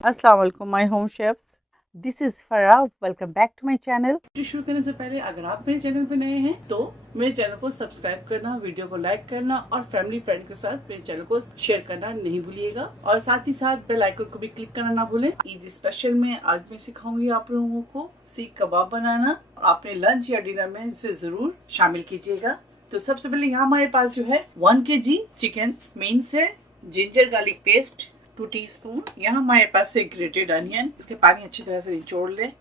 अस्सलाम वालेकुम my home chefs, this is Farah. Welcome back to my channel. शुरू करने से पहले अगर आप मेरे चैनल पे नए हैं तो मेरे चैनल को सब्सक्राइब करना, वीडियो को लाइक करना और फैमिली फ्रेंड के साथ मेरे चैनल को शेयर करना नहीं भूलिएगा। और साथ ही साथ बेल आइकन को भी क्लिक करना ना भूलें। ईद स्पेशल में आज मैं सिखाऊंगी आप लोगों को सीख कबाब बनाना। आपने लंच या डिनर में इसे जरूर शामिल कीजिएगा। तो सबसे पहले यहाँ हमारे पास जो है 1 kg चिकन, मेन से जिंजर गार्लिक पेस्ट 2 टीस्पून। यहाँ हमारे पास से ग्रेटेड अनियन, इसके पानी अच्छी तरह से निचोड़ लें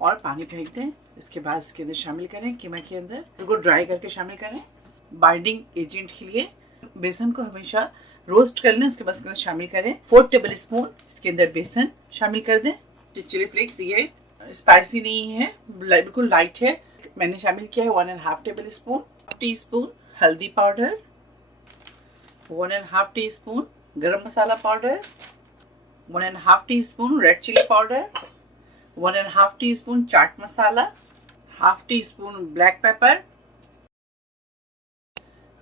और पानी फेंक दें। इसके बाद इसके अंदर शामिल करें कीमा के अंदर, इसको ड्राई करके शामिल करें। बाइंडिंग एजेंट के लिए बेसन को हमेशा रोस्ट कर लें, उसके बाद इसके अंदर शामिल करें 4 टेबल स्पून इसके अंदर बेसन शामिल कर दें। जो चिली फ्लेक्स ये स्पाइसी नहीं है, बिल्कुल लाइट है। मैंने शामिल किया है 1.5 टेबल स्पून। टीस्पून हल्दी powder, 1.5 teaspoon garam masala powder, 1.5 teaspoon red chili powder, 1.5 teaspoon chaat masala, half teaspoon black pepper,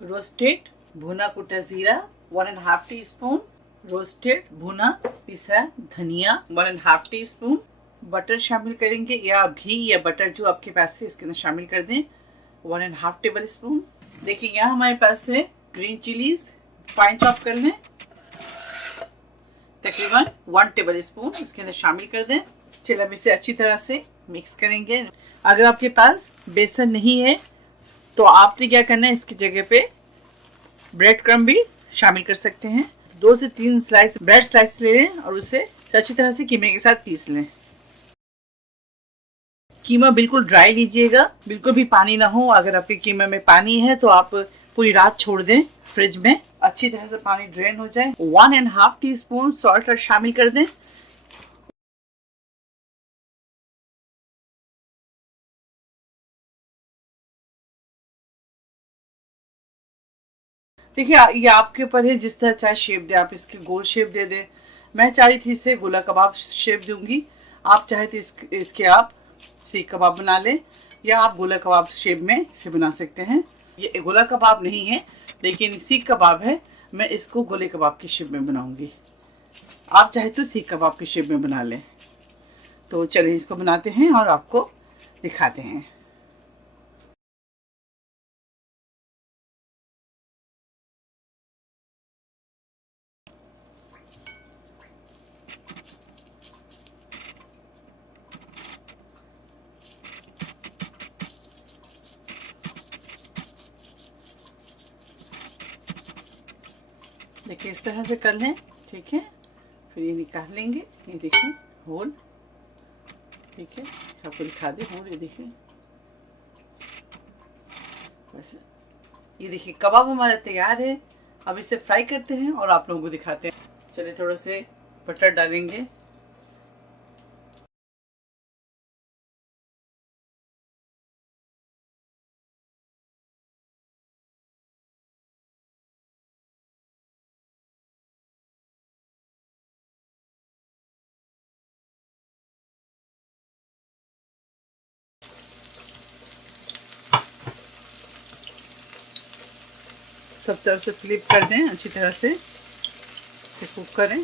roasted भुना कुटा जीरा 1.5 टीस्पून, रोस्टेड भुना पिसा धनिया 1.5 टीस्पून, बटर शामिल करेंगे या घी या बटर जो आपके पास है इसके अंदर शामिल कर दें 1.5 टेबल स्पून। देखिए यहाँ हमारे पास है ग्रीन चिलीज, फाइन चॉप कर लें, तकरीबन 1 टेबल स्पून इसके अंदर शामिल कर दें। चलिए अब इसे अच्छी तरह से मिक्स करेंगे। अगर आपके पास बेसन नहीं है तो आपने क्या करना है, इसकी जगह पे ब्रेड क्रम्ब भी शामिल कर सकते हैं। 2 से 3 स्लाइस ब्रेड स्लाइस ले लें और उसे अच्छी तरह से कीमे के साथ पीस लें। कीमा बिल्कुल ड्राई लीजिएगा, बिल्कुल भी पानी ना हो। अगर आपके कीमे में पानी है तो आप पूरी रात छोड़ दें फ्रिज में, अच्छी तरह से पानी ड्रेन हो जाए। 1.5 टीस्पून सॉल्ट शामिल कर दें। देखिए ये आपके ऊपर है, जिस तरह चाहे शेप दे, आप इसकी गोल शेप दे दे। मैं चाह रही थी इसे गोला कबाब शेप दूंगी, आप चाहे तो इसके आप सीख कबाब बना लें या आप गोला कबाब शेप में इसे बना सकते हैं। ये गोला कबाब नहीं है लेकिन सीख कबाब है, मैं इसको गोले कबाब की शेप में बनाऊंगी। आप चाहे तो सीख कबाब की शेप में बना लें। तो चलिए इसको बनाते हैं और आपको दिखाते हैं। देखिए इस तरह से कर लें, ठीक है। फिर ये निकाल लेंगे, ये देखिए होल, ठीक है। आपको दिखा दे होल, ये देखिए बस। ये देखिए कबाब हमारा तैयार है। अब इसे फ्राई करते हैं और आप लोगों को दिखाते हैं। चलिए थोड़ा से बटर डालेंगे। सब तरफ से फ्लिप कर दें, अच्छी तरह से कुक करें।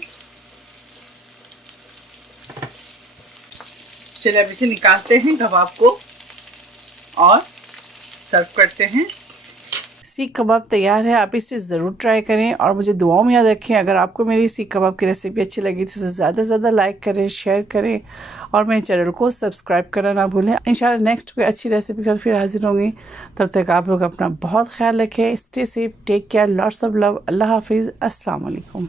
चलिए अब इसे निकालते हैं कबाब को और सर्व करते हैं। सीख कबाब तैयार है, आप इसे ज़रूर ट्राई करें और मुझे दुआओं में याद रखें। अगर आपको मेरी सीख कबाब की रेसिपी अच्छी लगी तो उसे ज़्यादा से ज़्यादा लाइक करें, शेयर करें और मेरे चैनल को सब्सक्राइब करना ना भूलें। इंशाल्लाह नेक्स्ट कोई अच्छी रेसिपी के साथ फिर हाजिर होंगी। तब तक आप लोग अपना बहुत ख्याल रखें। Stay safe, take care, lots of love. अल्लाह हाफिज़, अस्सलाम वालेकुम।